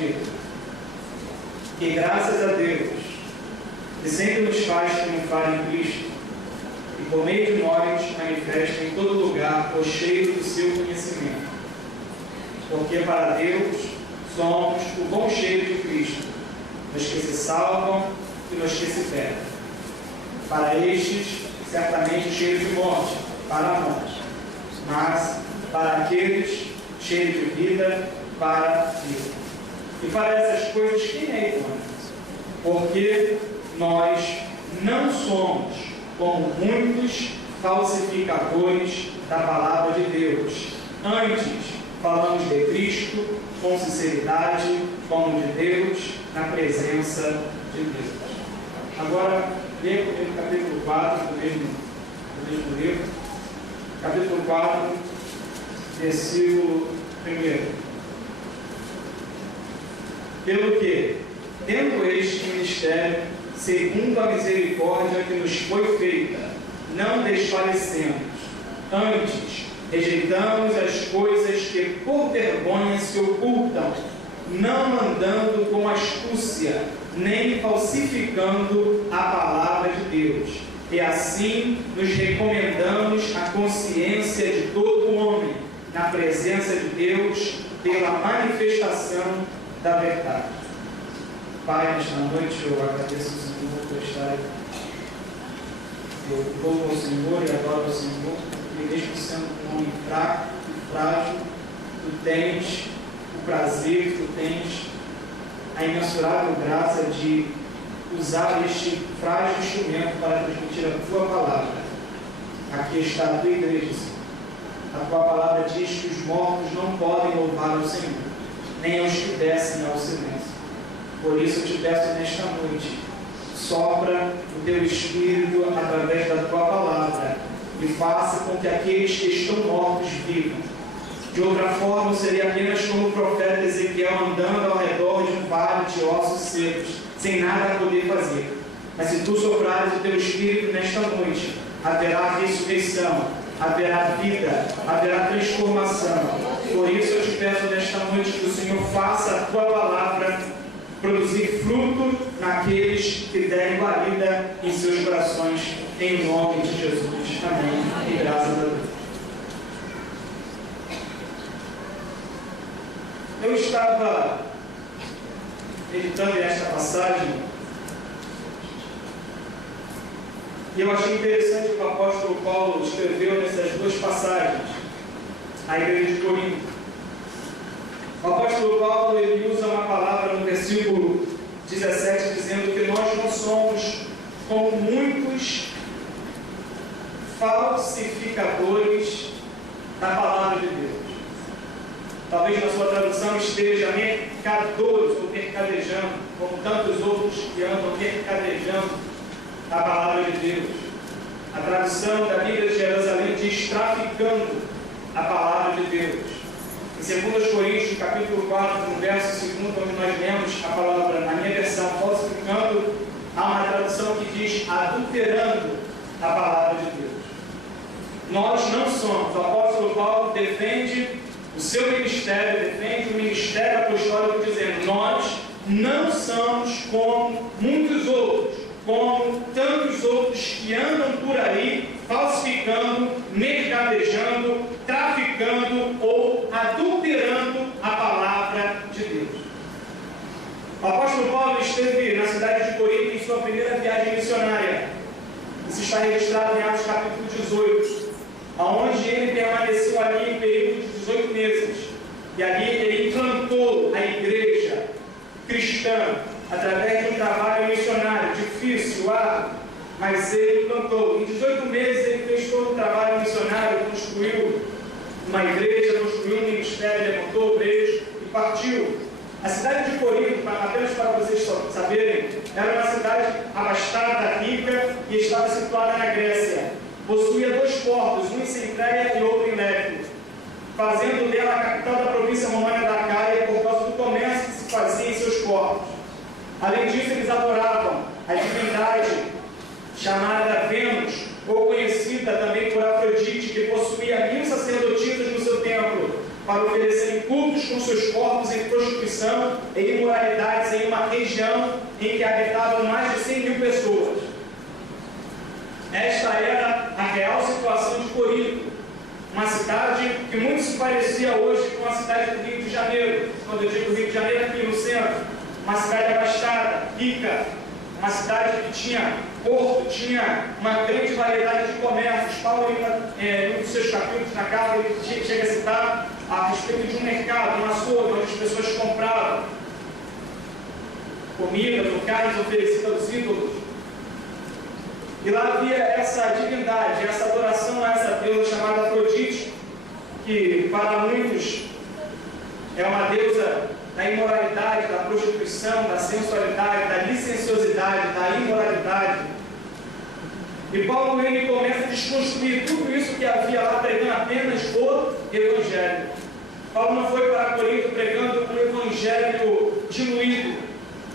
vida. E graças a Deus, que sempre nos faz triunfar em Cristo, e por meio de nós manifesta em todo lugar o cheiro do seu conhecimento. Porque para Deus somos o bom cheiro de Cristo, nos que se salvam e nos que se perdem. Para estes, certamente cheiro de morte, para a morte, mas para aqueles, cheiro de vida, para a vida. E para essas coisas, quem é idôneo? Porque nós não somos como muitos falsificadores da palavra de Deus. Antes, falamos de Cristo com sinceridade, como de Deus, na presença de Deus. Agora, leia comigo o capítulo 4 do mesmo livro. Capítulo 4, versículo 1. Pelo que, tendo este ministério, segundo a misericórdia que nos foi feita, não desfalecemos. Antes, rejeitamos as coisas que por vergonha se ocultam, não andando com astúcia, nem falsificando a palavra de Deus. E assim nos recomendamos a consciência de todo homem, na presença de Deus, pela manifestação da verdade. Pai, nesta noite eu agradeço ao Senhor por estar aqui. Eu louvo ao Senhor e adoro ao Senhor, porque mesmo sendo um homem fraco e frágil, tu tens o prazer, tu tens a imensurável graça de usar este frágil instrumento para transmitir a tua palavra. Aqui está a tua igreja, Senhor. A tua palavra diz que os mortos não podem louvar ao Senhor, nem aos que descem ao silêncio. Por isso eu te peço nesta noite, sopra o teu Espírito através da tua palavra e faça com que aqueles que estão mortos vivam. De outra forma, eu seria apenas como o profeta Ezequiel andando ao redor de um vale de ossos secos, sem nada a poder fazer. Mas se tu soprares o teu Espírito nesta noite, haverá ressurreição, haverá vida, haverá transformação. Por isso eu te peço nesta noite que o Senhor faça a tua palavra produzir fruto naqueles que derem guarida em seus corações, em nome de Jesus. Amém. E graças a Deus. Eu estava meditando nesta passagem e eu achei interessante o que o apóstolo Paulo escreveu nessas duas passagens à igreja de Corinto. O apóstolo Paulo ele usa uma palavra no versículo 17 dizendo que nós não somos como muitos falsificadores da palavra de Deus. Talvez na sua tradução esteja mercadores ou mercadejando, como tantos outros que andam mercadejando a palavra de Deus. A tradução da Bíblia de Jerusalém diz traficando a palavra de Deus. Em 2 Coríntios, capítulo 4, no verso 2, onde nós lemos a palavra, na minha versão, falsificando, há uma tradução que diz adulterando a palavra de Deus. Nós não somos. O apóstolo Paulo defende o seu ministério, defende o ministério apostólico, dizendo: nós não somos como muitos outros, como tantos outros que andam por aí falsificando, mercadejando, traficando ou adulterando a palavra de Deus. O apóstolo Paulo esteve na cidade de Corinto em sua primeira viagem missionária. Isso está registrado em Atos capítulo 18, onde ele permaneceu ali em período de 18 meses. E ali ele implantou a igreja cristã através de um trabalho missionário difícil, árduo, mas ele implantou. Em 18 meses ele fez todo o trabalho missionário, construiu uma igreja, construiu um ministério, levantou obreiros e partiu. A cidade de Corinto, apenas para vocês saberem, era uma cidade abastada, rica e estava situada na Grécia. Possuía 2 portos, um em Cencreia e outro em Lecco, fazendo dela a capital da província romana da Acaia por causa do comércio que se fazia em seus portos. Além disso, eles adoravam a divindade chamada Vênus, ou conhecida também por Afrodite, que possuía 1000 sacerdotisas no seu templo, para oferecerem cultos com seus corpos em prostituição e imoralidades em uma região em que habitavam mais de 100 mil pessoas. Esta era a real situação de Corinto, uma cidade que muito se parecia hoje com a cidade do Rio de Janeiro. Quando eu digo Rio de Janeiro, aqui no centro, uma cidade abastada, rica, uma cidade que tinha porto, tinha uma grande variedade de comércios. Paulo, em um dos seus capítulos na carta, ele chega a citar a respeito de um mercado, um açougue, onde as pessoas compravam comidas ou carnes oferecidas aos ídolos. E lá havia essa divindade, essa adoração a essa deusa chamada Afrodite, que para muitos é uma deusa da imoralidade, da prostituição, da sensualidade, da licenciosidade, da imoralidade. E Paulo ele começa a desconstruir tudo isso que havia lá, pregando apenas o Evangelho. Paulo não foi para Corinto pregando um Evangelho diluído.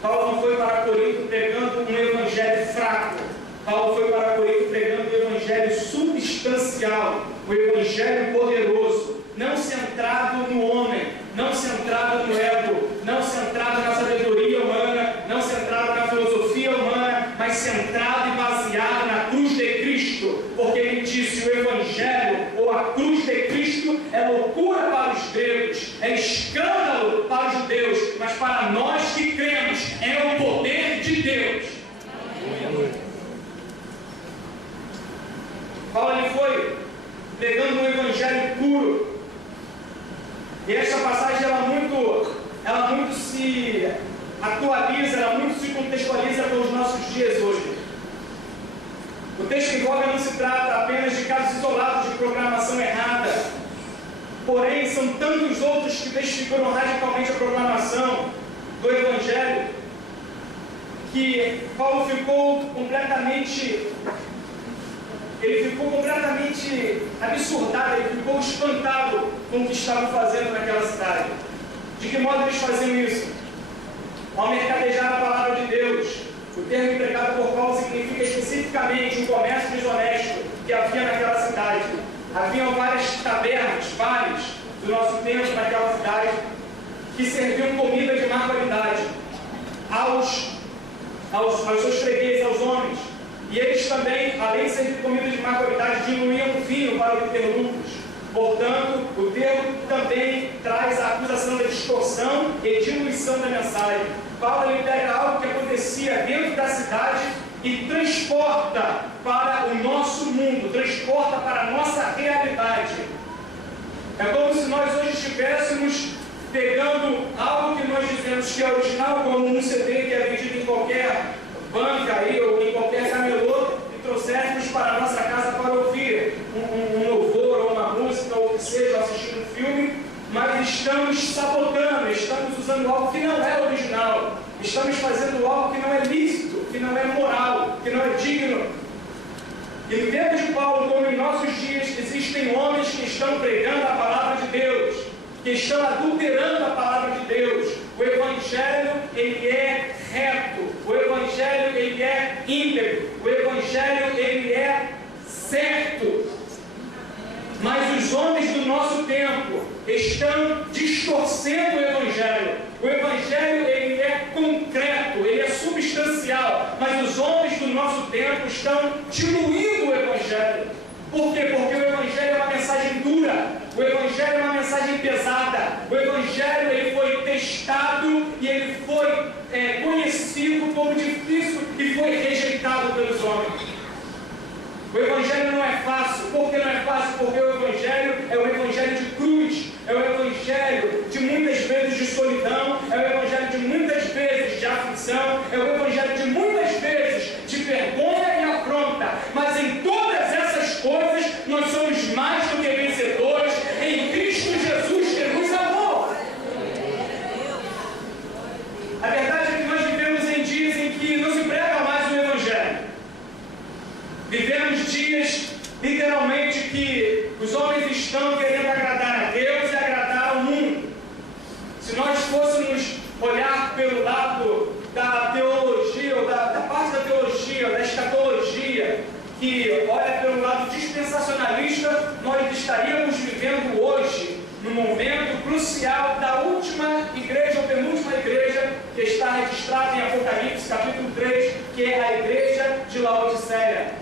Paulo não foi para Corinto pregando um Evangelho fraco. Paulo foi para Corinto pregando o Evangelho substancial, o Evangelho poderoso, não centrado no homem, não centrado no ego, não centrado na sabedoria humana, não centrado na filosofia humana, mas centrado e baseado na cruz de Cristo, porque ele disse: o Evangelho ou a cruz de Cristo é loucura para os gregos, é escândalo para os judeus, mas para nós que cremos é o poder de Deus. Paulo ele foi pregando um Evangelho puro. E essa passagem ela muito se atualiza, ela muito se contextualiza com os nossos dias hoje. O texto em voga não se trata apenas de casos isolados de programação errada, porém são tantos outros que desfiguram radicalmente a programação do Evangelho, que Paulo ficou completamente absurdado, ele ficou espantado com o que estavam fazendo naquela cidade. De que modo eles faziam isso? Ao mercadejar a palavra de Deus. O termo empregado por Paulo significa especificamente o comércio desonesto que havia naquela cidade. Haviam várias tabernas, bares do nosso tempo naquela cidade, que serviam comida de má qualidade aos seus fregueses, aos homens. E eles também, além de servir comida de má qualidade, diluíam o vinho para obter lucros. Portanto, o termo também traz a acusação da distorção e diluição da mensagem. Paulo ele pega algo que acontecia dentro da cidade e transporta para o nosso mundo, transporta para a nossa realidade. É como se nós hoje estivéssemos pegando algo que nós dizemos que é original, como um CD que é vendido em qualquer banca aí, ou em qualquer camelô, e trouxéssemos para a nossa casa para ouvir um louvor, ou uma música, ou o que seja, assistir um filme, mas estamos sabotando, estamos usando algo que não é original, estamos fazendo algo que não é lícito, que não é moral, que não é digno. E no tempo de Paulo, como em nossos dias, existem homens que estão pregando a palavra de Deus, que estão adulterando a palavra de Deus. O Evangelho, ele é reto, o Evangelho, ele é íntegro, o Evangelho, ele é certo. Mas os homens do nosso tempo estão distorcendo o Evangelho. O Evangelho, ele é concreto, ele é substancial, mas os homens do nosso tempo estão diluindo o Evangelho. Por quê? Porque o Evangelho é uma mensagem dura, o Evangelho é uma mensagem pesada, o Evangelho ele foi testado e ele foi conhecido como difícil e foi rejeitado pelos homens. O Evangelho não é fácil. Por que não é fácil? Porque o Evangelho é o Evangelho de cruz, é o Evangelho de muitas vezes de solidão, é o Evangelho de muitas vezes de aflição, é o Evangelho de muitas vezes de vergonha e afronta, mas em todas essas coisas nós somos mais do que vencedores em Cristo Jesus que nos amou. A verdade é que nós vivemos em dias em que não se prega mais o Evangelho. Vivemos dias, literalmente, que os homens estão querendo agradar a Deus e agradar ao mundo. Se nós fôssemos olhar pelo lado da teologia, ou da parte da teologia, da escatologia, que olha pelo lado dispensacionalista, nós estaríamos vivendo hoje num momento crucial da última igreja, ou penúltima igreja, que está registrada em Apocalipse, capítulo 3, que é a igreja de Laodiceia.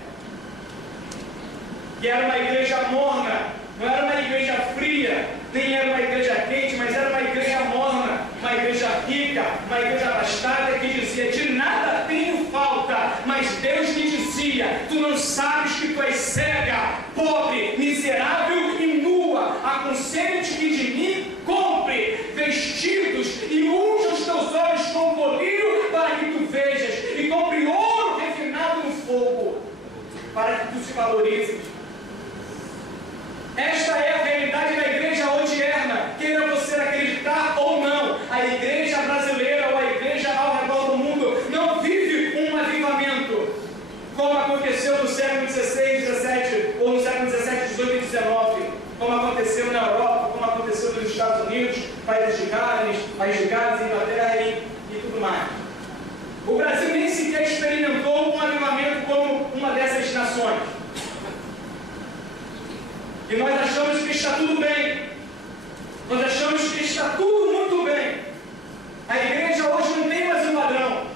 Que era uma igreja morna, não era uma igreja fria, nem era uma igreja quente, mas era uma igreja morna, uma igreja rica, uma igreja abastada, que dizia: de nada tenho falta, mas Deus me dizia: tu não sabes que tu és cega, pobre, miserável e nua, aconselho-te que de mim compre vestidos e unja os teus olhos com colírio para que tu vejas, e compre ouro refinado no fogo, para que tu se valorizes. Esta é a realidade da igreja odierna, queira você acreditar ou não. A igreja brasileira ou a igreja ao redor do mundo não vive um avivamento, como aconteceu no século XVI, XVII, ou no século XVII, XVIII e XIX, como aconteceu na Europa, como aconteceu nos Estados Unidos, países de Gales, Inglaterra e tudo mais. O Brasil nem sequer experimentou um avivamento como uma dessas nações. E nós achamos que está tudo bem. Nós achamos que está tudo muito bem. A igreja hoje não tem mais um padrão.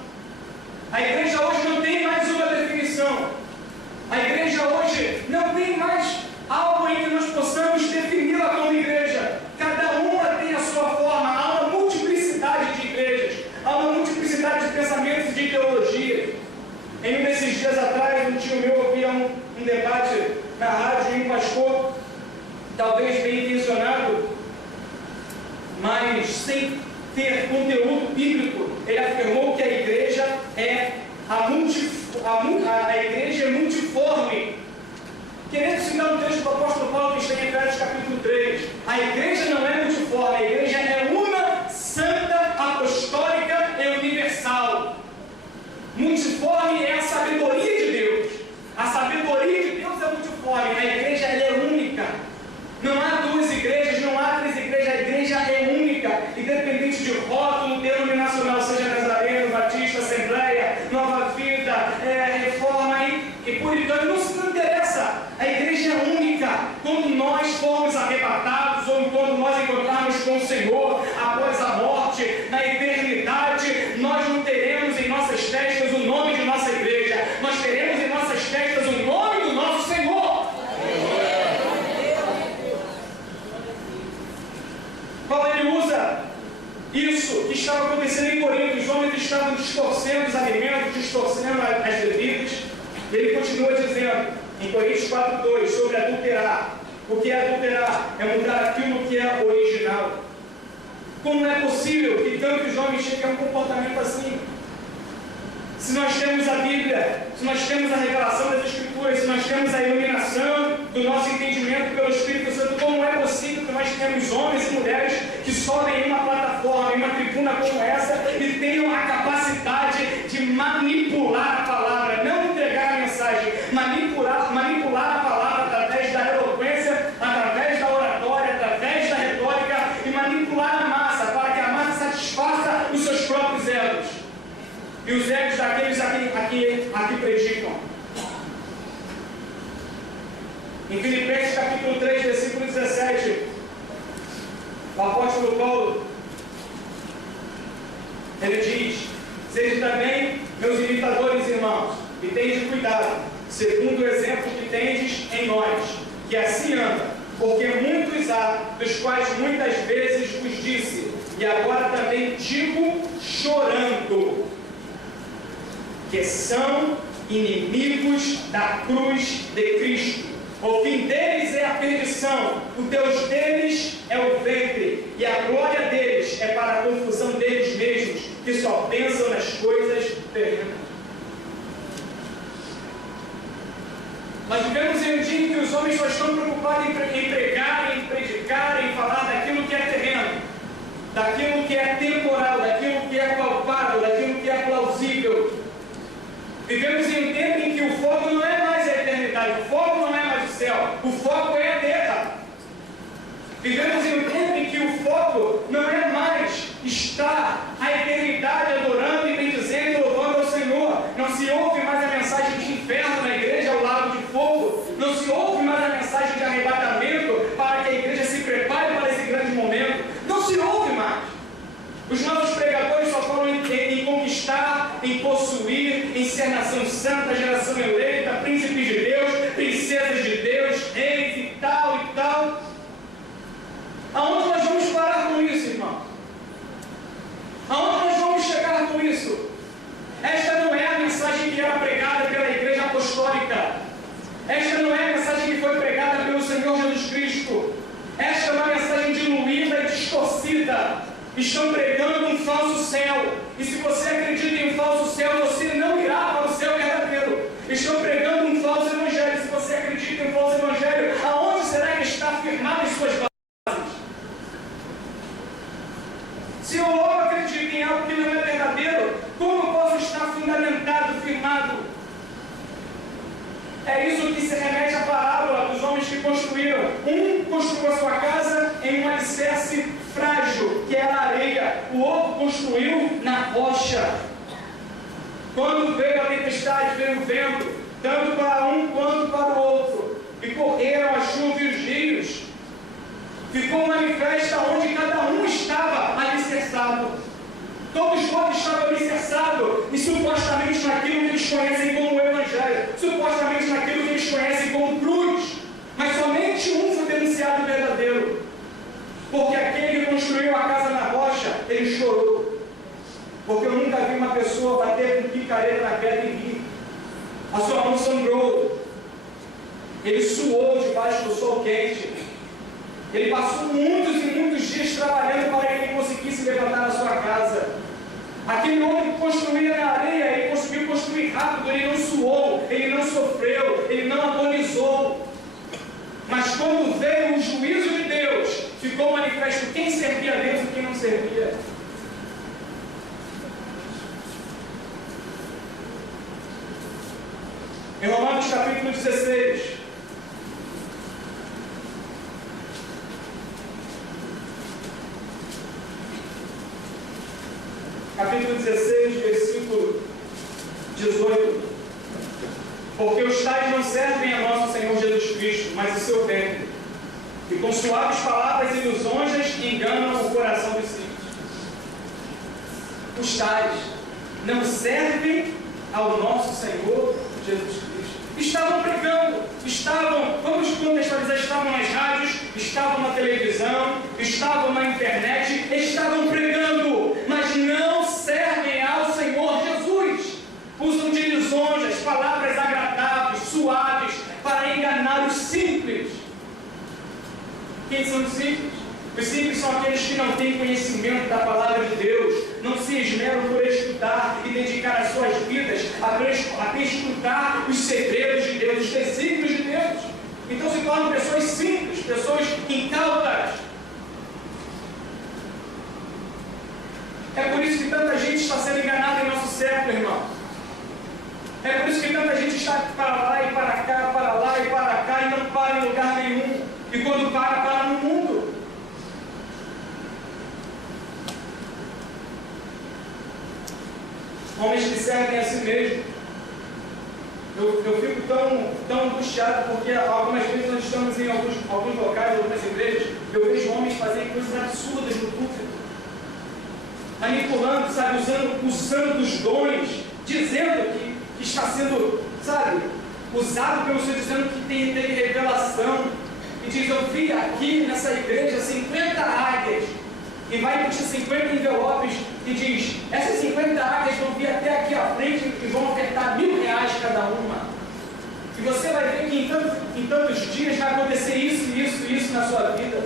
A igreja hoje não tem mais uma definição. A igreja hoje não tem mais algo em que nós possamos defini-la como igreja. Cada uma tem a sua forma. Há uma multiplicidade de igrejas. Há uma multiplicidade de pensamentos e de ideologias. Em um desses dias atrás, um tio meu ouvia um debate na rádio de um pastor, talvez bem intencionado, mas sem ter conteúdo bíblico. Ele afirmou que a igreja é a igreja é multiforme. Querendo citar um texto do apóstolo Paulo que está em Efésios capítulo 3. A igreja não é multiforme, a igreja é uma, santa, apostólica e universal. Multiforme é a sabedoria de Deus. A sabedoria de Deus é multiforme. A igreja ela é única. Não há duas igrejas, não há três igrejas. A igreja é única, independente de rótulo denominacional, seja Nazareno, Batista, Assembleia, Nova Vida, Reforma e Puritano. Não interessa. A igreja é única. Quando nós formos arrebatados, ou quando nós encontrarmos com o Senhor após a morte, na eternidade, nós não teremos em nossas testas o nome de nossa igreja. Nós teremos em nossas testas o nome do nosso Senhor. Paulo ele usa isso que estava acontecendo em Corinto. Os homens estavam distorcendo os alimentos, distorcendo as bebidas. E ele continua dizendo, em Coríntios 4:2, sobre adulterar. O que é adulterar? É mudar aquilo que é original. Como é possível que tantos homens cheguem a um comportamento assim? Se nós temos a Bíblia, se nós temos a revelação das Escrituras, se nós temos a iluminação do nosso entendimento pelo Espírito Santo, como é possível que nós tenhamos homens e mulheres que sobem em uma plataforma, em uma tribuna como essa, e tenham a capacidade de manipular a palavra, não entregar a mensagem, manipular a palavra através da eloquência, através da oratória, através da retórica, e manipular a massa, para que a massa satisfaça os seus próprios egos. E os egos daqueles aqui predicam. Em Filipenses capítulo 3, versículo 17, o apóstolo Paulo, ele diz: sejam também meus imitadores, irmãos, e tende cuidado, segundo o exemplo que tendes em nós, que assim anda, porque muitos há, dos quais muitas vezes vos disse, e agora também digo chorando, que são inimigos da cruz de Cristo. O fim deles é a perdição, o Deus deles é o ventre, e a glória deles é para a confusão deles mesmos, que só pensam nas coisas terrenas. Nós vivemos em um dia em que os homens só estão preocupados em pregar, em predicar, em falar daquilo que é terreno, daquilo que é temporal, daquilo que é palpável, daquilo que é plausível. Vivemos em um tempo em que o foco não é mais a eternidade, o foco não é mais o céu, o foco é a terra. Vivemos em um tempo em que o foco não é mais estar a eternidade adorando e bendizendo e louvando ao Senhor. Não se ouve mais a mensagem de inferno na igreja ao lado de fogo. Não se ouve mais a mensagem de arrebatamento para que a igreja se prepare para esse grande momento. Não estão pregando um falso céu. E se você acredita em um falso céu, você não irá para o céu verdadeiro. Estão pregando um falso evangelho. Se você acredita em um falso evangelho, aonde será que está firmado em suas bases? Se eu logo acredito em algo que não é verdadeiro, como posso estar fundamentado, firmado? É isso que se remete à parábola dos homens que construíram. Um construiu a sua casa em um alicerce frágil, que era a areia. O outro construiu na rocha. Quando veio a tempestade, veio o vento, tanto para um quanto para o outro, e correram a chuva e os rios. Ficou manifesta onde cada um estava alicerçado. Todos estavam alicerçados, e supostamente naquilo que eles conhecem como o Evangelho, supostamente naquilo que eles conhecem como cruz, mas somente um foi denunciado verdadeiro, porque aquele que construiu a casa na rocha, ele chorou, porque eu nunca vi uma pessoa bater com picareta na pedra e rir. A sua mão sangrou, ele suou debaixo do sol quente, ele passou muitos e muitos dias trabalhando para que ele conseguisse levantar a sua casa. Aquele homem que construía na areia, ele conseguiu construir rápido, ele não suou, ele não sofreu, ele não agonizou. Mas quando veio o juízo de Deus, ficou manifesto quem servia a Deus e quem não servia. Em Romanos capítulo 16, capítulo 16, versículo 18. Porque os tais não servem a nosso Senhor Jesus Cristo, mas o seu ventre, e com suaves palavras e lisonjas enganam o coração dos simples. Os tais não servem ao nosso Senhor Jesus Cristo. Estavam pregando, vamos contextualizar, estavam nas rádios, estavam na televisão, estavam na internet, estavam pregando, mas não servem ao Senhor Jesus. Usam de lisonjas, palavras agradáveis, suaves, para enganar os simples. Quem são os simples? Os simples são aqueles que não têm conhecimento da palavra de Deus, não se esmeram por estudar e dedicar as suas vidas a escutar os segredos de Deus, os desígnios de Deus. Então se tornam pessoas simples, pessoas incautas. É por isso que tanta gente está sendo enganada em nosso século, irmão. É por isso que tanta gente está para lá e para cá, para lá e para cá, e não para em lugar nenhum. E quando para no mundo. Homens que servem a si mesmo. Eu fico tão angustiado, porque algumas vezes nós estamos em alguns locais, algumas igrejas, eu vejo homens fazerem coisas absurdas no púlpito, manipulando, sabe, usando os dons, dizendo que está sendo, sabe, usado pelo Senhor, dizendo que teve revelação, e diz: eu vi aqui nessa igreja 50 águias, e vai emitir 50 envelopes, e diz: essas 50 águias vão vir até aqui à frente e vão ofertar R$1.000 cada uma. E você vai ver que em tantos dias vai acontecer isso na sua vida.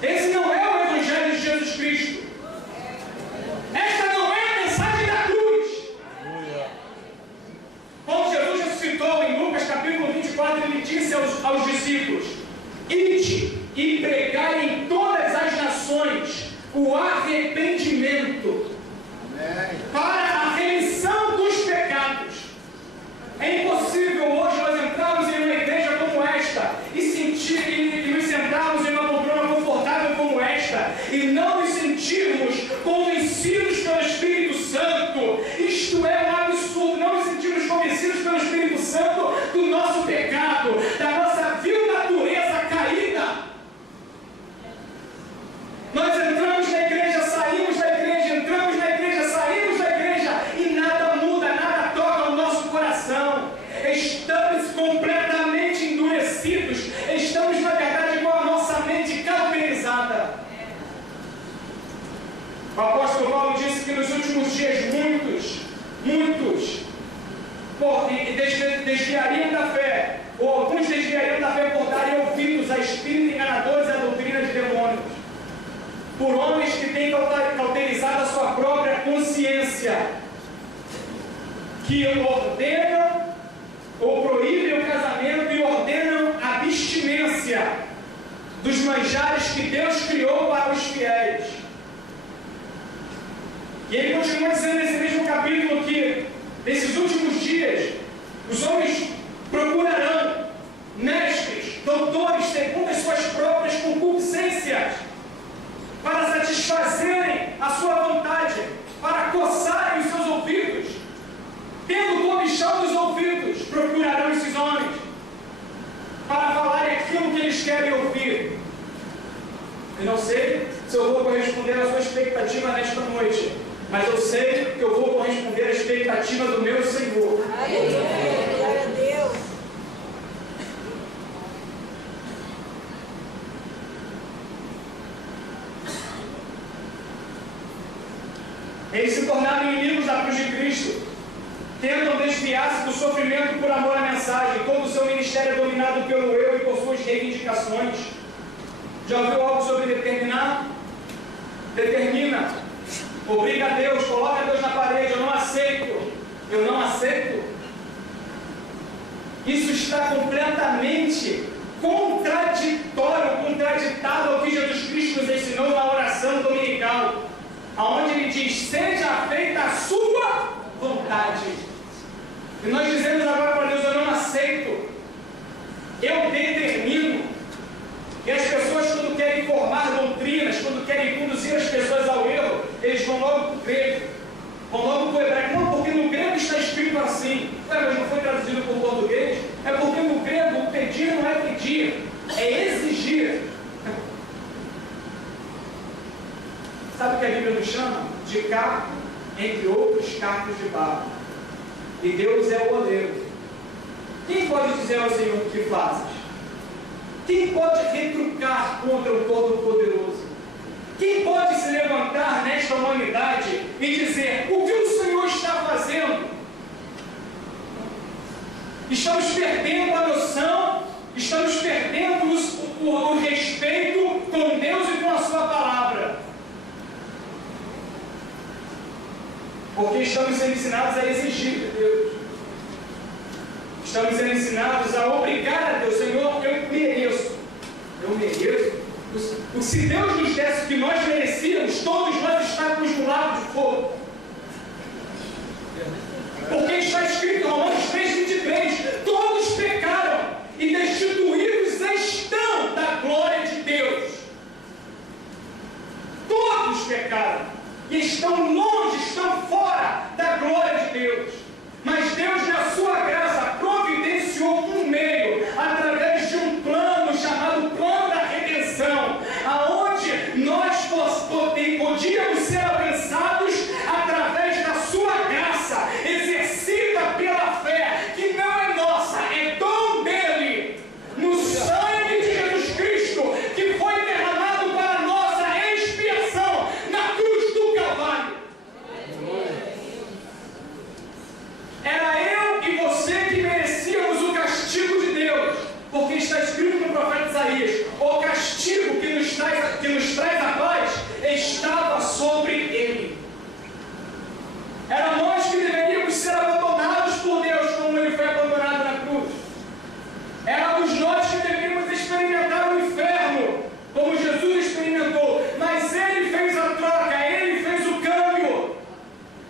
Esse não é o Evangelho de Jesus Cristo. Esta não é a mensagem da cruz. Quando Jesus ressuscitou em Lucas capítulo 24, ele disse aos discípulos: ide e pregai em todas as nações o arrependimento para a remissão dos pecados. É impossível hoje nós entrarmos em uma igreja como esta e nos sentarmos em uma poltrona confortável como esta e não nos sentirmos convencidos pelo Espírito Santo. Isto é um absurdo, não nos sentirmos convencidos pelo Espírito Santo do nosso pecado, da nossa vil natureza caída. Nós entramos na igreja, saímos da igreja, entramos na igreja, saímos da igreja, e nada muda, nada toca o nosso coração. Estamos completamente endurecidos, estamos na verdade com a nossa mente cauterizada. O apóstolo Paulo disse que nos últimos dias muitos desviariam da fé, ou alguns desviariam da fé por darem ouvidos a espíritos enganadores e a doutrina de demônios, por homens tem cauterizado a sua própria consciência, que ordenam ou proíbem o casamento e ordenam a abstinência dos manjares que Deus criou para os fiéis. E ele continua dizendo nesse mesmo capítulo que, nesses últimos dias, os homens procurarão mestres, doutores, segundo as suas próprias concupiscências, para satisfazerem a sua vontade, para coçarem os seus ouvidos. Tendo comichão dos ouvidos, procurarão esses homens, para falarem aquilo que eles querem ouvir. Eu não sei se eu vou corresponder à sua expectativa nesta noite, mas eu sei que eu vou corresponder à expectativa do meu Senhor. Glória a Deus. Eles se tornaram inimigos da cruz de Cristo, tentam desviar-se do sofrimento por amor à mensagem. Todo o seu ministério é dominado pelo eu e por suas reivindicações. Já ouviu algo sobre determinar? Determina. Obriga a Deus, coloca Deus na parede. Eu não aceito. Eu não aceito. Isso está completamente contraditado ao que Jesus Cristo nos ensinou na oração dominical, aonde ele diz: seja feita a sua vontade. E nós dizemos agora para Deus: eu não aceito, eu determino. E as pessoas, quando querem formar doutrinas, quando querem conduzir as pessoas ao erro, eles vão logo para o grego, vão logo para o hebraico. Não, porque no grego está escrito assim. Mas não foi traduzido para o português? É porque no grego o pedir não é pedir, é exigir. Sabe o que a Bíblia nos chama? De carro, entre outros carros de barro. E Deus é o oleiro. Quem pode dizer ao Senhor o que fazes? Quem pode retrucar contra o Todo-Poderoso? Quem pode se levantar nesta humanidade e dizer: o que o Senhor está fazendo? Estamos perdendo a noção, estamos perdendo o respeito com Deus e com a sua palavra. Porque estamos sendo ensinados a exigir de Deus. Estamos sendo ensinados a obrigar a Deus. Senhor, eu mereço. Eu mereço. Se Deus nos desse o que nós merecíamos, todos nós estávamos no lago de fogo. Porque está escrito em Romanos 3:23: todos pecaram e destituídos estão da glória de Deus. Todos pecaram e estão longe, estão fora da glória de Deus. Mas Deus, na sua graça, providenciou um meio, através de um plano chamado plano da redenção, aonde nós podíamos ser alcançados através da sua graça, exercida pela fé, que não é nossa, é dom dele, no sangue de Jesus Cristo, que foi derramado para a nossa expiação na cruz do Calvário. Era eu e você que merecíamos o castigo de Deus, porque está escrito no profeta Isaías: o castigo que nos traz a paz estava sobre ele. Era nós que deveríamos ser abandonados por Deus, como ele foi abandonado na cruz. Éramos nós que deveríamos experimentar o inferno, como Jesus experimentou. Mas ele fez a troca, ele fez o câmbio,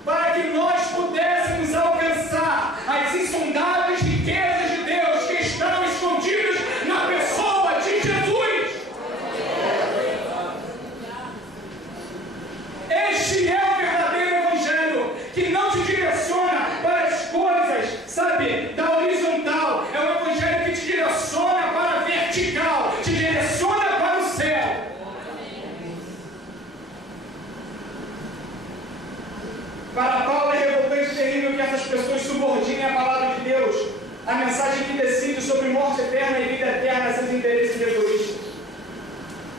para que nós pudéssemos alcançar as insondáveis riquezas de Deus que estão escondidas na pessoa de Jesus. Este é o verdadeiro Evangelho, que não te direciona para as coisas, sabe, da horizontal. É o Evangelho que te direciona para a vertical, te direciona para o céu. Para Paulo é revoltante e terrível que essas pessoas subordinem a palavra de Deus, a mensagem que decide sobre morte eterna e vida eterna, a seus interesses egoístas.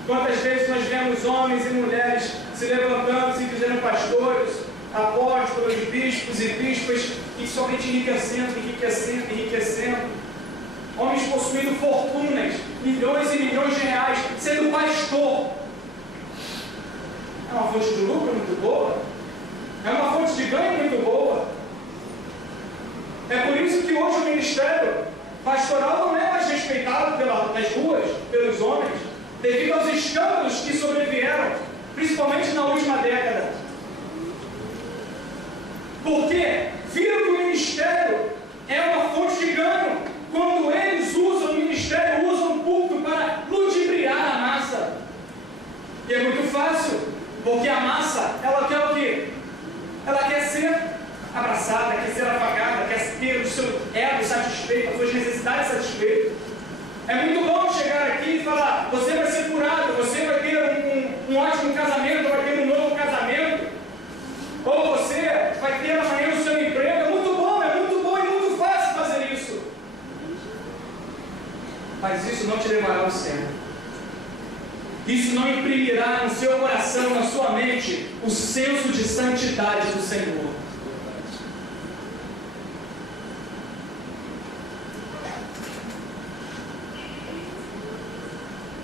Quantas vezes nós vemos homens e mulheres se levantando, se dizendo pastores, apóstolos, bispos e bispas, e somente enriquecendo. Homens possuindo fortunas, milhões e milhões de reais, sendo pastor. É uma fonte de lucro muito boa, é uma fonte de ganho muito boa. É por isso que hoje o ministério pastoral não é mais respeitado nas ruas, pelos homens, devido aos escândalos que sobrevieram, principalmente na última década. Porque viram que o ministério é uma fonte de ganho, quando eles usam o ministério, usam o púlpito para ludibriar a massa. E é muito fácil, porque a massa, ela quer o quê? Ela quer ser abraçada, quer ser afagada, quer ter o seu ego satisfeito, as suas necessidades satisfeitas. É muito bom chegar aqui e falar, você vai ser curado, você vai ter um ótimo casamento, vai ter um novo casamento, ou você vai ter amanhã o seu emprego. É muito bom e muito fácil fazer isso. Mas isso não te levará ao céu. Isso não imprimirá no seu coração, na sua mente, o senso de santidade do Senhor.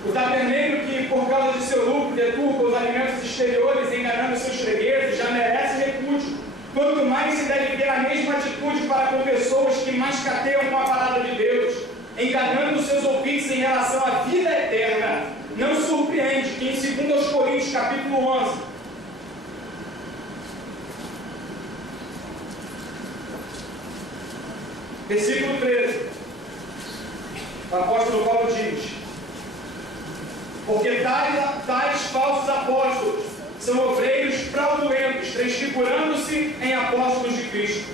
O taberneiro que, por causa de seu lucro, deturpa os alimentos exteriores, enganando seus fregueses, já merece repúdio. Quanto mais se deve ter a mesma atitude para com pessoas que mascateiam com a palavra de Deus, enganando seus ouvintes em relação à vida eterna. Não surpreende que em 2 Coríntios, capítulo 11, versículo 13, o apóstolo Paulo diz: porque tais falsos apóstolos são obreiros fraudulentos, transfigurando-se em apóstolos de Cristo.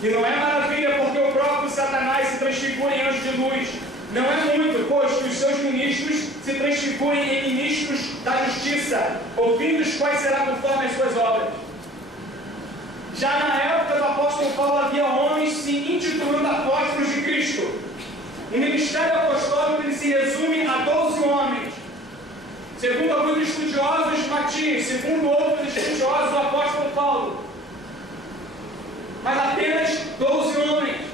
E não é maravilha, porque o próprio Satanás se transfigura em anjo de luz. Não é muito, pois que os seus ministros se transfigurem em ministros da justiça, o fim dos quais será conforme as suas obras. Já na época do apóstolo Paulo havia homens se intitulando apóstolos de Cristo. O ministério apostólico ele se resume a 12 homens. Segundo alguns estudiosos, Matias, segundo outros estudiosos, o apóstolo Paulo. Mas apenas 12 homens.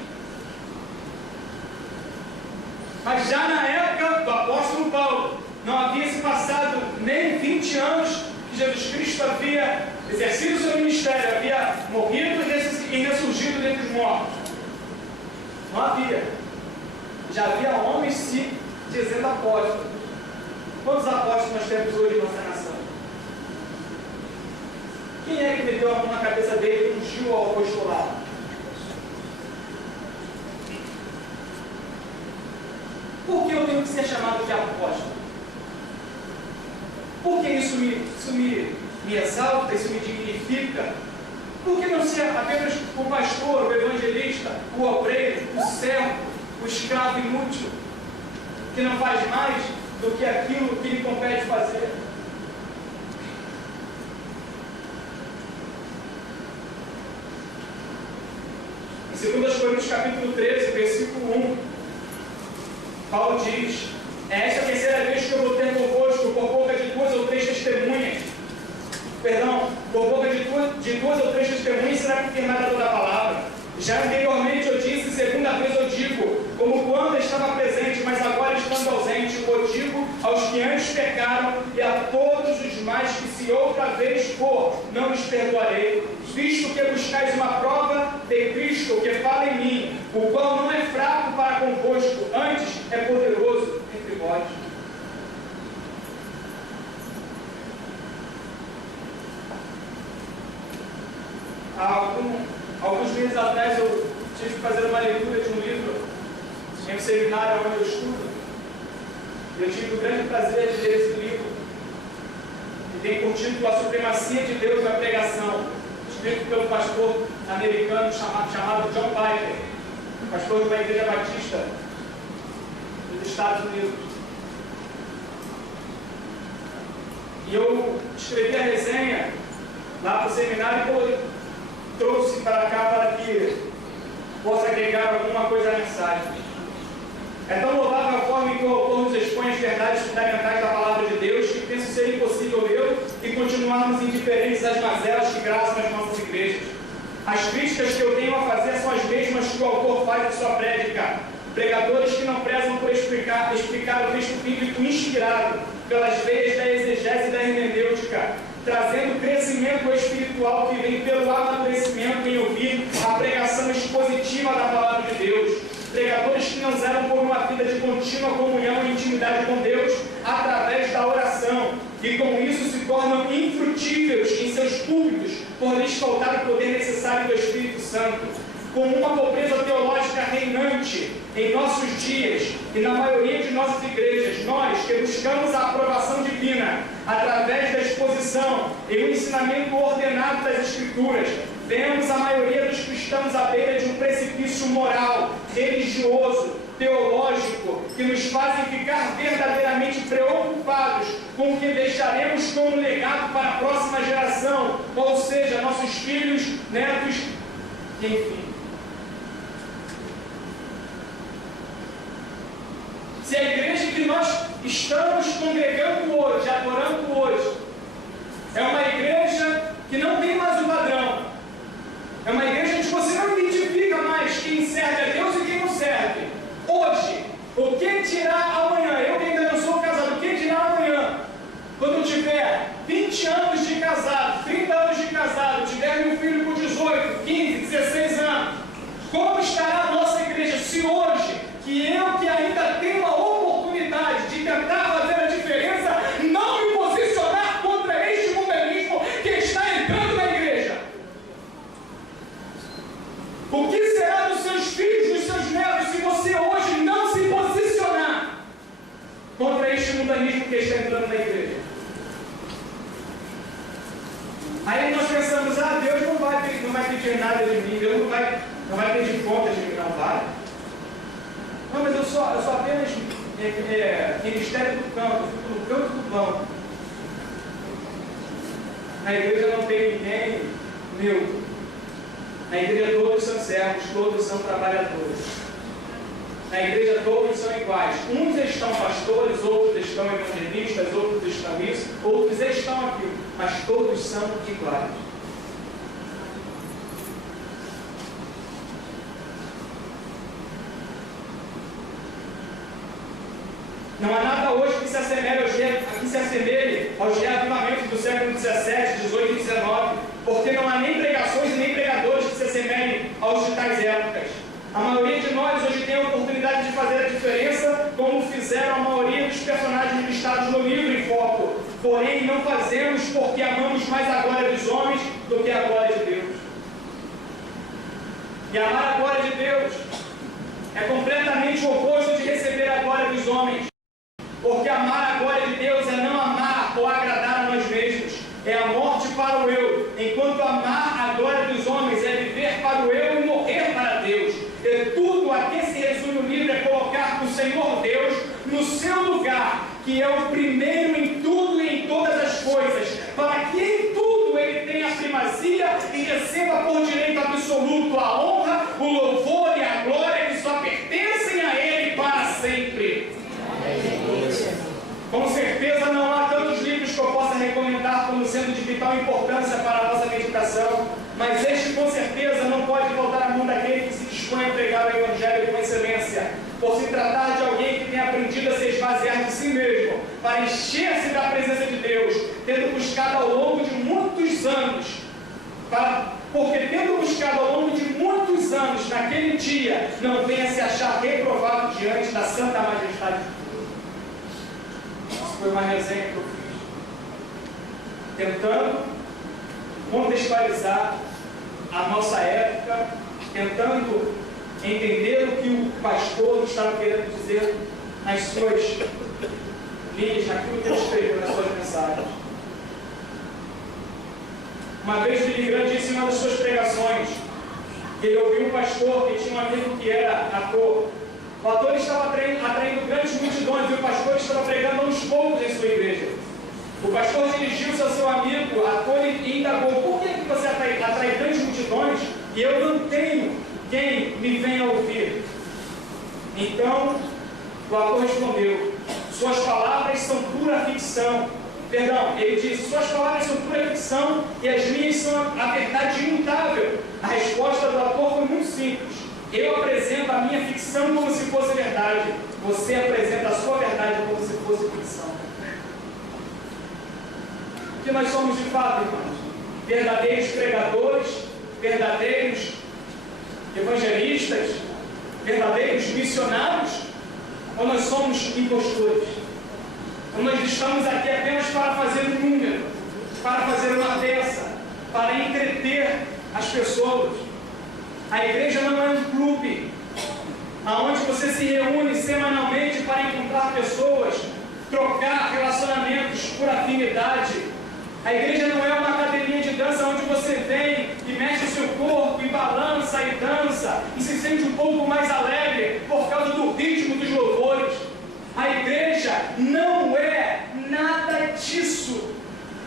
Mas já na época do apóstolo Paulo, não havia se passado nem 20 anos que Jesus Cristo havia exercido o seu ministério, havia morrido e ressurgido dentre os mortos. Não havia. Já havia homens se dizendo apóstolos. Quantos apóstolos nós temos hoje em nossa nação? Quem é que meteu a mão na cabeça dele e ungiu ao apostolado? Por que eu tenho que ser chamado de apóstolo? Por que isso me exalta, isso me dignifica? Por que não ser apenas o pastor, o evangelista, o obreiro, o servo, o escravo inútil, que não faz mais do que aquilo que lhe compete fazer? Em 2 Coríntios capítulo 13, versículo 1, Paulo diz: é esta a terceira vez que eu vou ter convosco por boca de 2 ou 3 testemunhas. Por boca de 2 ou 3 testemunhas será confirmada toda a palavra. Já anteriormente eu disse, segunda vez eu digo, como quando estava presente, mas agora estando ausente, eu digo aos que antes pecaram e a todos os mais que se outra vez for, não os perdoarei, visto que buscais uma prova de Cristo que fala em mim, o qual não é fraco para convosco, antes é poderoso entre vós. Alguns meses atrás eu tive que fazer uma leitura de um livro em um seminário onde eu estudo. Eu tive o grande prazer de ler esse livro, que tem por título A Supremacia de Deus na Pregação, escrito pelo pastor americano chamado John Piper, pastor de uma igreja batista dos Estados Unidos. E eu escrevi a resenha lá para o seminário e trouxe para cá para que possa agregar alguma coisa à mensagem. É tão louvável a forma em que o autor nos expõe as verdades fundamentais da palavra de Deus que penso ser impossível eu e continuarmos indiferentes às mazelas que graçam nas nossas igrejas. As críticas que eu tenho a fazer são as mesmas que o autor faz em sua prédica. Pregadores que não prezam por explicar o texto bíblico inspirado pelas veias da exegese e da hermenêutica, trazendo vem pelo amadurecimento em ouvir a pregação expositiva da palavra de Deus. Pregadores que não zelam por uma vida de contínua comunhão e intimidade com Deus através da oração, e com isso se tornam infrutíferos em seus púlpitos por lhes faltar o poder necessário do Espírito Santo. Com uma pobreza teológica reinante em nossos dias e na maioria de nossas igrejas, nós que buscamos a aprovação divina através da exposição e o ensinamento ordenado das Escrituras, vemos a maioria dos cristãos à beira de um precipício moral, religioso, teológico, que nos fazem ficar verdadeiramente preocupados com o que deixaremos como legado para a próxima geração, ou seja, nossos filhos, netos, enfim. Se a igreja que nós estamos congregando hoje, adorando hoje, é uma igreja que não tem mais um padrão, é uma igreja que você não identifica mais quem serve a Deus e quem não serve. Hoje, o que dirá amanhã? Eu que ainda não sou casado, o que dirá amanhã? Quando eu tiver 20 anos de casado, 30 anos de casado, tiver meu filho com 18, 15, 16 anos, como estará a nossa igreja se hoje, que ainda tenho a oportunidade de tentar fazer a diferença, não me posicionar contra este modernismo que está entrando na igreja? O que será dos seus filhos, dos seus netos, se você hoje não se posicionar contra este mundanismo que está entrando na igreja? Aí nós pensamos, Deus não vai pedir nada de mim, Deus não vai pedir contas de mim, não vai. Não, mas eu sou apenas ministério do campo, eu fico no canto do banco. Na igreja não tem ninguém neutro. Na igreja todos são servos, todos são trabalhadores. Na igreja todos são iguais. Uns estão pastores, outros estão evangelistas, outros estão isso, outros estão aquilo, mas todos são iguais. Não há nada hoje que se assemelhe aos reavivamentos do século XVII, XVIII e XIX, porque não há nem pregações e nem pregadores que se assemelhem aos de tais épocas. A maioria de nós hoje tem a oportunidade de fazer a diferença, como fizeram a maioria dos personagens listados no livro em foco. Porém, não fazemos porque amamos mais a glória dos homens do que a glória de Deus. E amar a glória de Deus é completamente o oposto de receber a glória dos homens. Porque amar a glória de Deus é não amar ou agradar a nós mesmos. É a morte para o eu. Enquanto amar a glória dos homens é viver para o eu e morrer para Deus. E tudo a que se resume o livro é colocar o Senhor Deus no seu lugar, que é o primeiro em tudo e em todas as coisas, para que em tudo Ele tenha a primazia e receba por direito absoluto a honra, o louvor e a glória que só pertencem a Ele para sempre. Com certeza não há tantos livros que eu possa recomendar como sendo de vital importância para a nossa meditação, mas este com certeza não pode faltar à mão daquele que se dispõe a pregar o Evangelho com excelência, por se tratar de alguém que tem aprendido a se esvaziar de si mesmo, para encher-se da presença de Deus, tendo buscado ao longo de muitos anos, porque tendo buscado ao longo de muitos anos, naquele dia, não venha se achar reprovado diante da santa majestade de Deus. Foi uma resenha que eu fiz, tentando contextualizar a nossa época, tentando entender o que o pastor estava querendo dizer nas suas linhas, naquilo que ele escreveu nas suas mensagens. Uma vez o Billy Graham disse em uma das suas pregações que ele ouviu um pastor que tinha um amigo que era ator. O ator estava atraindo grandes multidões e o pastor estava pregando aos poucos em sua igreja. O pastor dirigiu-se ao seu amigo, ator, e indagou: por que você atrai grandes multidões e eu não tenho quem me venha ouvir? Então, o ator respondeu: suas palavras são pura ficção. Perdão, ele disse: suas palavras são pura ficção e as minhas são a verdade imutável. A resposta do ator foi muito simples: eu apresento a minha ficção como se fosse verdade. Você apresenta a sua verdade como se fosse ficção. O que nós somos de fato, irmãos? verdadeiros pregadores, verdadeiros evangelistas, verdadeiros missionários, ou nós somos impostores? Ou nós estamos aqui apenas para fazer um número, para fazer uma peça, para entreter as pessoas? A igreja não é um clube aonde você se reúne semanalmente para encontrar pessoas, trocar relacionamentos por afinidade. A igreja não é uma academia de dança onde você vem e mexe o seu corpo e balança e dança e se sente um pouco mais alegre por causa do ritmo dos louvores. A igreja não é nada disso.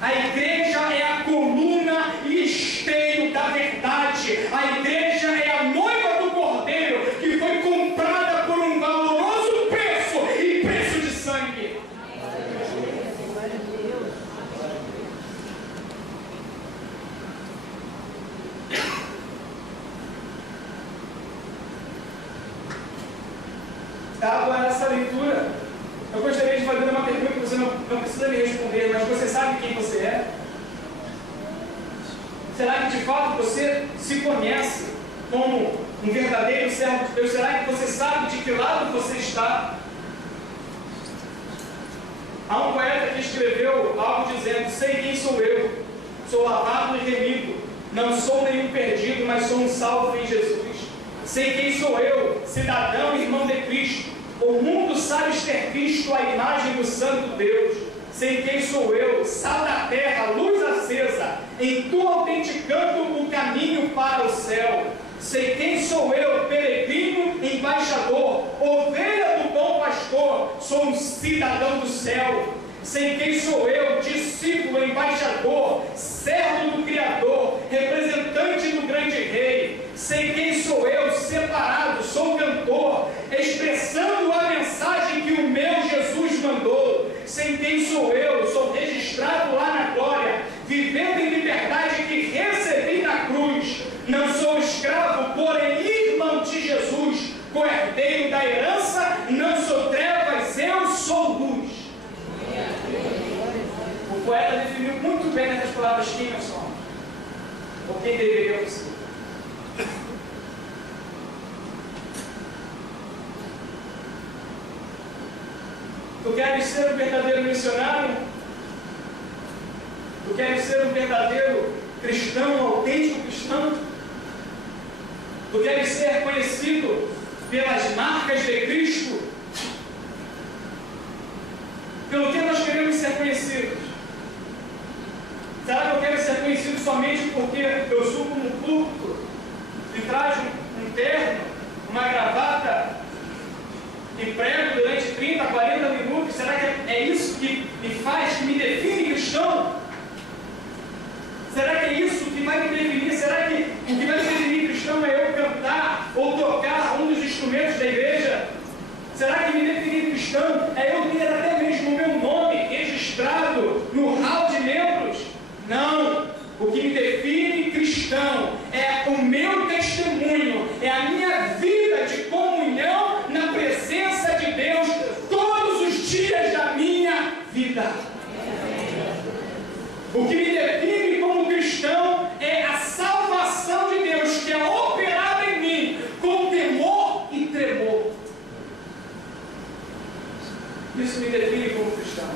A igreja é a coluna e esteio da verdade. A igreja é a noiva do Cordeiro que foi comprada por um valoroso preço e preço de sangue. Dado essa leitura, eu gostaria de fazer uma pergunta que você não precisa me responder, mas você sabe quem você é? Será que de fato você se conhece como um verdadeiro servo de Deus? Será que você sabe de que lado você está? Há um poeta que escreveu algo dizendo: sei quem sou eu, sou lavado e remido, não sou nenhum perdido, mas sou um salvo em Jesus. Sei quem sou eu, cidadão e irmão de Cristo. O mundo sabe ter visto a imagem do Santo Deus. Sei quem sou eu, sal da terra, luz acesa, em tu autenticando o caminho para o céu. Sei quem sou eu, peregrino, embaixador, ovelha do bom pastor, sou um cidadão do céu. Sei quem sou eu, discípulo, embaixador, servo do Criador, representante do grande rei. Sei quem sou eu, separado, sou cantor, expressando a mensagem que o meu Jesus mandou. Sei quem sou eu, sou registrado lá na glória, vivendo em liberdade que recebi na cruz. Não sou escravo, porém irmão de Jesus, co-herdeiro da herança, não sou trevas, eu sou luz. O poeta definiu muito bem nessas palavras quem nós somos, ou quem deveríamos ser. Tu queres ser um verdadeiro missionário? Tu queres ser um verdadeiro cristão, um autêntico cristão? Tu queres ser conhecido pelas marcas de Cristo? Pelo que nós queremos ser conhecidos? Será que eu quero ser conhecido somente porque eu subo no púlpito e trago um terno, uma gravata e prego durante 30, 40 minutos? Será que é isso que me faz, que me define cristão? Será que é isso que vai me definir? Será que o que vai me definir cristão é eu cantar ou tocar um dos instrumentos da igreja? Será que me definir cristão é eu ter até mesmo o meu nome registrado no hall de membros? Não! O que me define cristão é o meu testemunho, é a minha vida de comunhão na presença de Deus todos os dias da minha vida. O que me define como cristão é a salvação de Deus que é operada em mim com temor e tremor. Isso me define como cristão.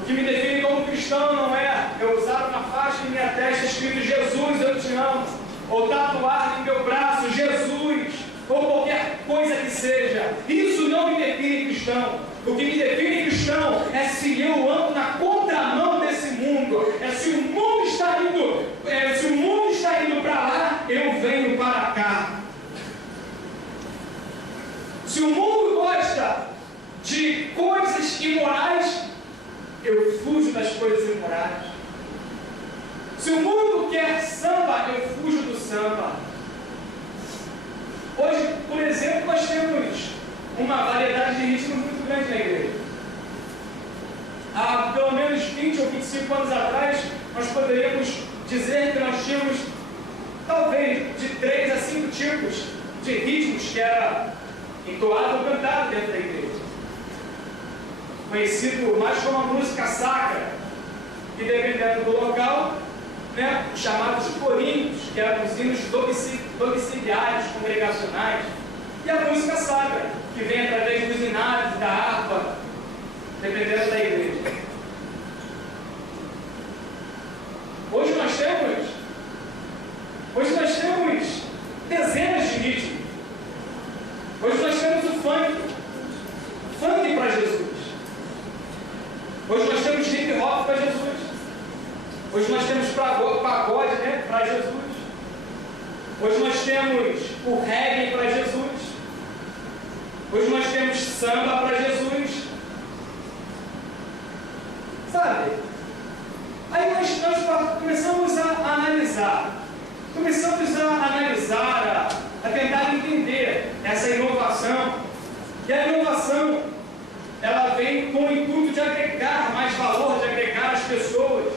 O que me define como cristão não é eu usar uma faixa em minha testa escrito Jesus, eu te amo, ou tatuar em meu braço Jesus, ou qualquer coisa que seja. Isso não me define cristão. O que me define cristão é se eu ando na contramão desse mundo, é se o mundo está indo para lá, eu venho para cá. Se o mundo gosta de coisas imorais, eu fujo das coisas imorais. Se o mundo quer samba, eu fujo do samba. Hoje, por exemplo, nós temos uma variedade de ritmos muito grande na igreja. Há pelo menos 20 ou 25 anos atrás, nós poderíamos dizer que nós tínhamos talvez de 3 a 5 tipos de ritmos que era entoado ou cantado dentro da igreja. Conhecido mais como a música sacra, que dependendo do local, né, chamados coríntios, que eram os hinos domiciliares, congregacionais, e a música sacra, que vem através dos hinários, da harpa, dependendo da igreja. Hoje nós temos dezenas de ritmos. Hoje nós temos o funk para Jesus. Hoje nós temos hip hop para Jesus. Hoje nós temos pagode, né, para Jesus. Hoje nós temos o reggae para Jesus. Hoje nós temos samba para Jesus. Sabe? Aí nós começamos a analisar. A tentar entender essa inovação. E a inovação, ela vem com o intuito de agregar mais valor, de agregar as pessoas.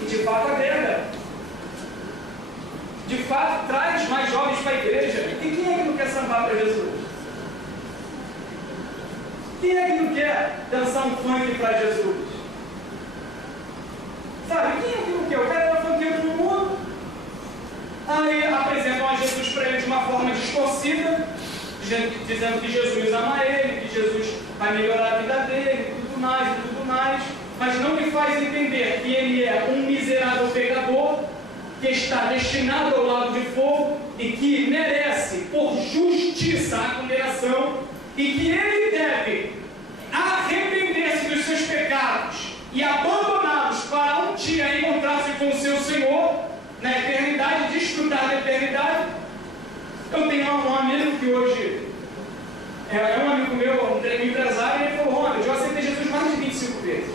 E de fato agrega. De fato traz mais jovens para a igreja. E quem é que não quer sambar para Jesus? Quem é que não quer dançar um funk para Jesus? Sabe, quem é que não quer? O cara era funkeiro no mundo. Aí apresentam a Jesus para ele de uma forma distorcida, dizendo que Jesus ama ele, que Jesus vai melhorar a vida dele, tudo mais, mas não lhe faz entender que ele é um miserável pecador, que está destinado ao lago de fogo e que merece, por justiça, a condenação, e que ele deve arrepender-se dos seus pecados e abandoná-los para um dia encontrar-se com o seu Senhor na eternidade, desfrutar da eternidade. Eu tenho um amigo que hoje é um amigo meu, um empresário, e ele falou: Ronald, eu aceitei Jesus mais de 25 vezes.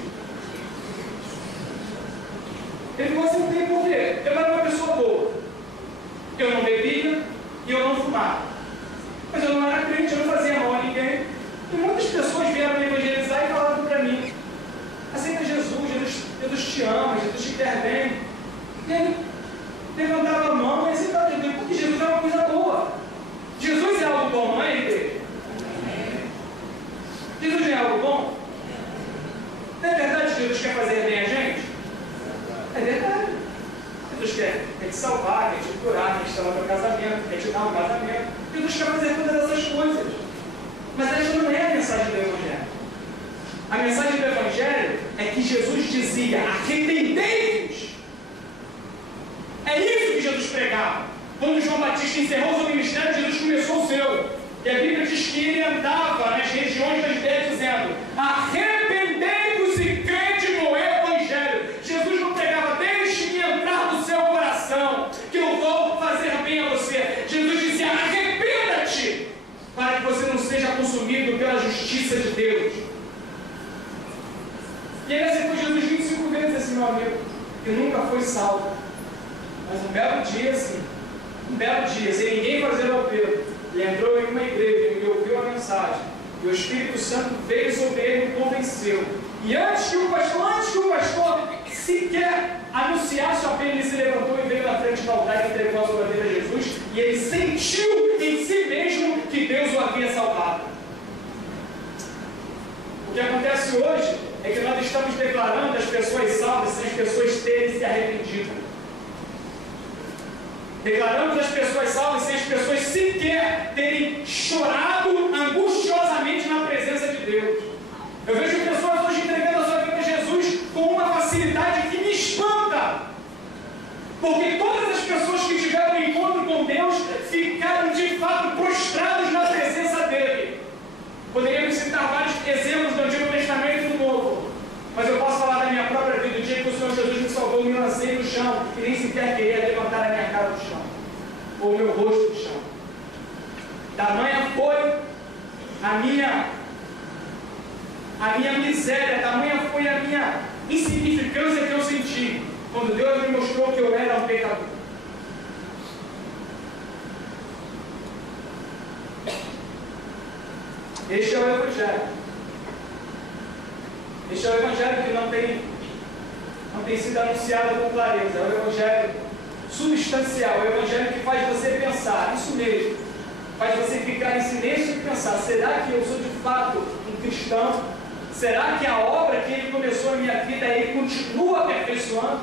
Ele falou assim: tem por quê? Eu era uma pessoa boa. Eu não bebia e eu não fumava. Mas eu não era crente, eu não fazia mal a ninguém. E muitas pessoas vieram me evangelizar e falaram para mim: aceita Jesus, Jesus te ama, Jesus te quer bem. E aí levantava a mão e aceitava Jesus, porque Jesus é uma coisa boa. Jesus é algo bom, não é, igreja? Jesus é algo bom? Não é verdade que Jesus quer fazer bem a gente? É verdade. Jesus quer te salvar, quer te curar, quer te dar um casamento, quer te dar um casamento. Jesus quer fazer todas essas coisas. Mas essa não é a mensagem do Evangelho. A mensagem do Evangelho é que Jesus dizia: arrependei-vos. É isso que Jesus pregava. Quando João Batista encerrou seu ministério, Jesus começou o seu. E a Bíblia diz que ele andava nas regiões da Judéia dizendo: arrependei-vos e crede no Evangelho. Jesus não pregava: deixe-me entrar no seu coração, que eu vou fazer bem a você. Jesus dizia: arrependa-te, para que você não seja consumido pela justiça de Deus. E ele aceitou Jesus 25 vezes, esse meu amigo, e nunca foi salvo. Mas um belo dia, sem ninguém fazer o apelo, ele entrou em uma igreja e ouviu a mensagem, e o Espírito Santo veio sobre ele e o convenceu. E antes que o pastor sequer anunciasse o apelo, ele se levantou e veio na frente do altar e entregou a sua vida a Jesus, e ele sentiu em si mesmo que Deus o havia salvado. O que acontece hoje é que nós estamos declarando as pessoas salvas sem as pessoas terem se arrependido. Declaramos as pessoas salvas sem as pessoas sequer terem chorado angustiosamente na presença de Deus. Eu vejo pessoas hoje entregando a sua vida a Jesus com uma facilidade que me espanta. Porque todas as pessoas que tiveram um encontro com Deus ficaram de fato prostrados na presença dele. Poderíamos citar vários exemplos do Antigo Testamento e do Novo. Mas eu posso falar da minha própria vida. O dia que o Senhor Jesus me salvou, me lancei no chão e nem sequer queria levantar a minha cara do chão, ou o meu rosto do chão. Tamanha foi a minha miséria, tamanha foi a minha insignificância que eu senti quando Deus me mostrou que eu era um pecador. Este é o Evangelho. Este é o Evangelho que não tem sido anunciado com clareza. É o Evangelho substancial, é o Evangelho que faz você pensar, isso mesmo, faz você ficar em silêncio e pensar: será que eu sou de fato um cristão? Será que a obra que Ele começou na minha vida, Ele continua aperfeiçoando?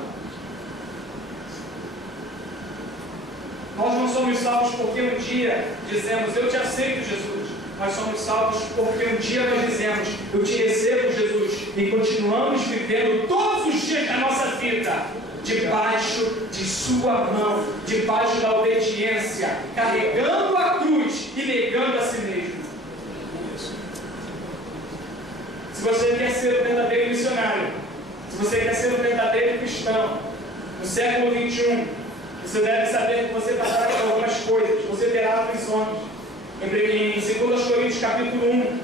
salvos porque um dia dizemos, eu te aceito, Jesus. Nós somos salvos porque um dia nós dizemos, eu te recebo, Jesus. E continuamos vivendo todos os dias da nossa vida debaixo de sua mão, debaixo da obediência, carregando a cruz e negando a si mesmo. Se você quer ser um verdadeiro missionário, se você quer ser um verdadeiro cristão, no século XXI, você deve saber que você passará por algumas coisas, você terá aflições. Em 2 Coríntios capítulo 1,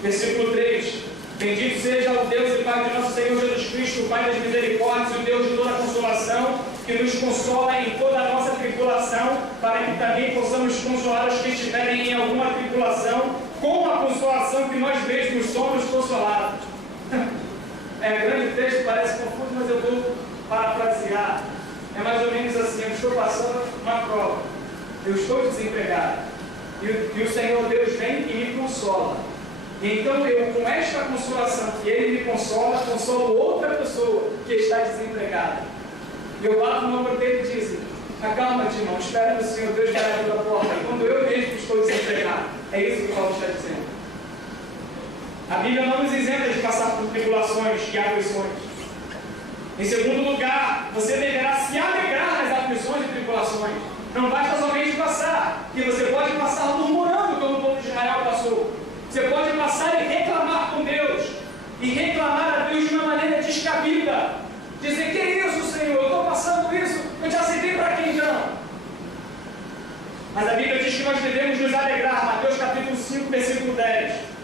versículo 3: bendito seja o Deus e Pai de nosso Senhor Jesus Cristo, o Pai das misericórdias e o Deus de toda a consolação, que nos consola em toda a nossa tribulação, para que também possamos consolar os que estiverem em alguma tribulação, com a consolação que nós mesmos somos consolados. Grande texto, parece confuso, mas eu vou parafrasear. É mais ou menos assim: eu estou passando uma prova, eu estou desempregado, e o Senhor Deus vem e me consola. E então eu, com esta consolação que Ele me consola, consolo outra pessoa que está desempregada. E eu bato no ombro dele e digo: acalma-te, irmão, espera no Senhor, Deus vai abrir a porta. E quando eu mesmo estou desempregado, é isso que Paulo está dizendo. A Bíblia não nos isenta de passar por tribulações e aflições. Em segundo lugar, você deverá se alegrar nas aflições e tribulações. Não basta somente passar, que você pode passar murmurando, como o povo de Israel passou. Você pode passar e reclamar com Deus, e reclamar a Deus de uma maneira descabida. Dizer: que isso, Senhor, eu estou passando isso, eu te aceitei para quem então? Mas a Bíblia diz que nós devemos nos alegrar. Mateus capítulo 5, versículo 10.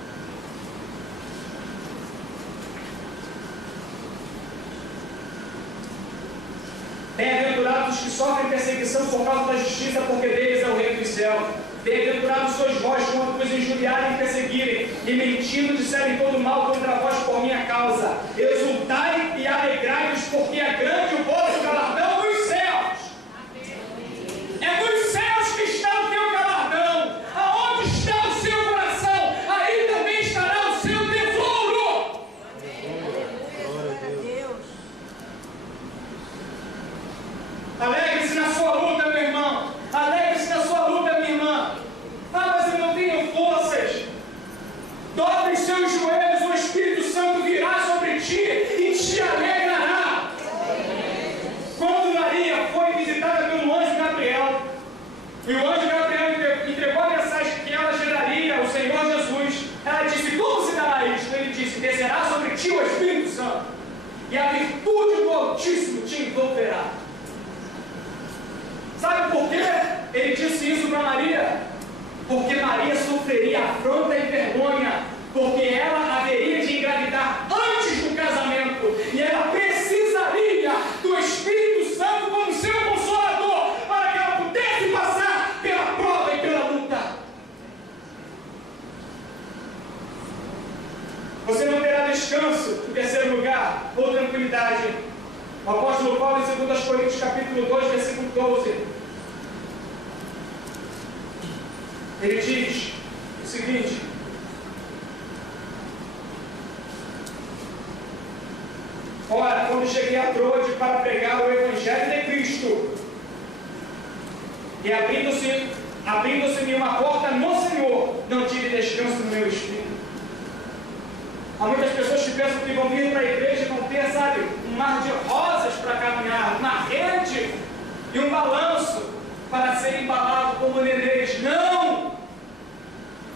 Bem-aventurados os que sofrem perseguição por causa da justiça, porque deles é o reino dos céus. Bem-aventurados sois vós quando vos injuriarem e perseguirem, e mentindo disserem todo mal contra vós por minha causa. Exultai e alegrai-vos, porque é grande o vosso galardão nos céus. É nos céus que está o teu galardão. Aonde está o seu coração, aí também estará o seu tesouro. Alegre-se na sua luta, meu irmão. Alegre-se na sua luta, minha irmã. Mas eu não tenho forças. Dobre os seus joelhos, o Espírito Santo virá sobre ti e te alegrará. Quando Maria foi visitada pelo anjo Gabriel, e o anjo Gabriel entregou a mensagem que ela geraria o Senhor Jesus, ela disse: como se dará isto? Ele disse: descerá sobre ti o Espírito Santo, e a virtude do Altíssimo te envolverá. Sabe por quê ele disse isso para Maria? Porque Maria sofreria afronta e vergonha, porque ela haveria de engravidar antes do casamento, e ela precisaria do Espírito Santo como seu consolador, para que ela pudesse passar pela prova e pela luta. Você não terá descanso, em terceiro lugar, ou tranquilidade. O apóstolo Paulo, em 2 Coríntios capítulo 2, versículo 12, ele diz o seguinte: ora, quando cheguei a Troade para pregar o Evangelho de Cristo, e abrindo-se-me uma porta no Senhor, não tive descanso no meu espírito. Há muitas pessoas que pensam que vão vir para a igreja e vão ter, sabe, um mar de rosas para caminhar, uma rede e um balanço para ser embalado como nenês. Não!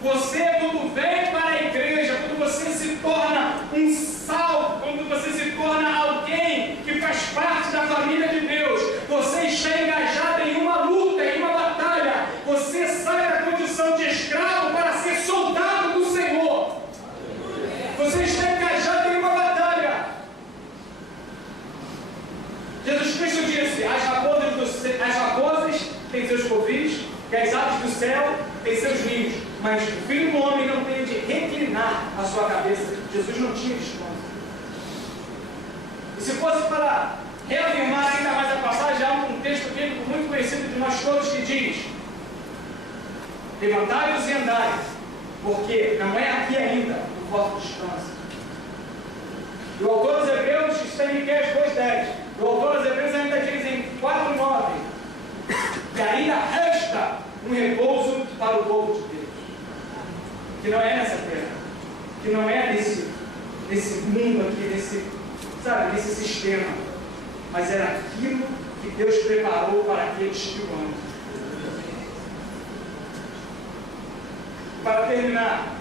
Você, quando vem para a igreja, quando você se torna um salvo, quando você se torna alguém que faz parte da família de Deus, você está engajado em uma luta, em uma batalha. Você sai da condição de escravo para ser soldado do Senhor. Você está engajado em uma batalha. Jesus Cristo disse: as raposas têm seus covis, e as aves do céu têm seus ninhos, mas o Filho do Homem não tem de reclinar a sua cabeça. Jesus não tinha descanso. E se fosse para reafirmar ainda mais a passagem, há um texto bíblico muito conhecido de nós todos que diz: levantai-vos e andai, porque não é aqui ainda o vosso descanso. E o autor dos Hebreus está em Miqueias 2,10: O autor dos Hebreus ainda diz em 4:9 que ainda resta um repouso para o povo de Deus, que não é nessa terra, que não é nesse mundo aqui, nesse sistema, mas era aquilo que Deus preparou para aqueles que o amam. Para terminar,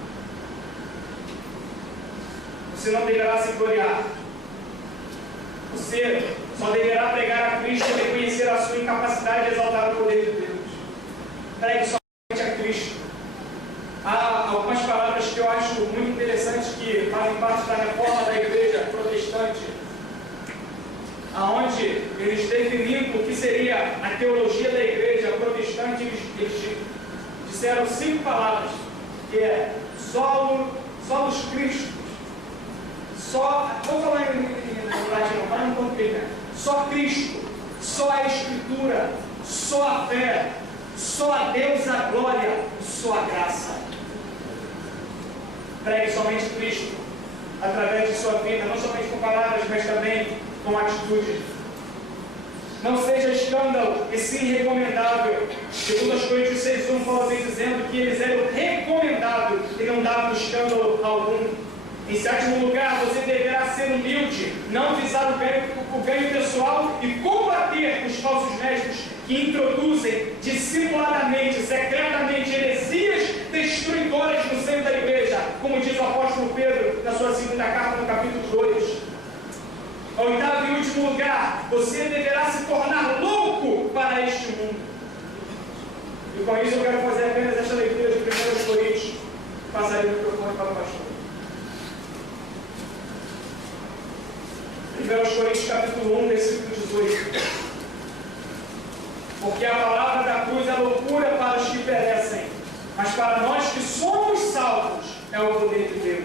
você não deverá se gloriar. Você só deverá pregar a Cristo e reconhecer a sua incapacidade de exaltar o poder de Deus. Pregue somente a Cristo. Há algumas palavras que eu acho muito interessantes que fazem parte da reforma da igreja protestante, aonde eles definindo o que seria a teologia da igreja protestante, eles disseram 5 palavras, que é solos Cristo, vou falar em latim, não fala em português, né? Só Cristo, só a Escritura, só a fé, só a Deus a glória, só a graça. Pregue somente Cristo, através de sua vida, não somente com palavras, mas também com atitude. Não seja escândalo, e sim recomendável. Segundo as Coríntios 6:1, Paulo vem dizendo que eles eram recomendáveis e não davam escândalo algum. Em 7º lugar, você deverá ser humilde, não visar o ganho pessoal e combater os falsos mestres que introduzem dissimuladamente, secretamente, heresias destruidoras no seio da igreja, como diz o apóstolo Pedro na sua 2ª carta, no capítulo 2. Em 8º e último lugar, você deverá se tornar louco para este mundo. E com isso eu quero fazer apenas esta leitura de 1 Coríntios. Passarei o microfone para o pastor. 1 Coríntios capítulo 1, versículo 18. Porque a palavra da cruz é loucura para os que perecem, mas para nós que somos salvos é o poder de Deus.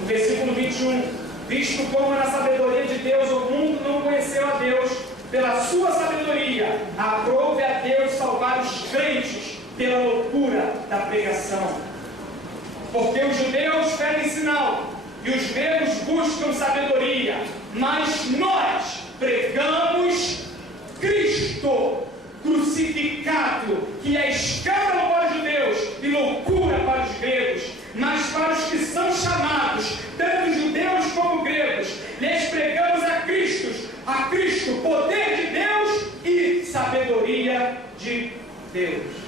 No versículo 21, visto como na sabedoria de Deus o mundo não conheceu a Deus, pela sua sabedoria, aprove a Deus salvar os crentes pela loucura da pregação. Porque os judeus pedem sinal e os gregos buscam sabedoria, mas nós pregamos Cristo crucificado, que é escândalo para os judeus e loucura para os gregos, mas para os que são chamados, tanto judeus como gregos, lhes pregamos a Cristo, poder de Deus e sabedoria de Deus.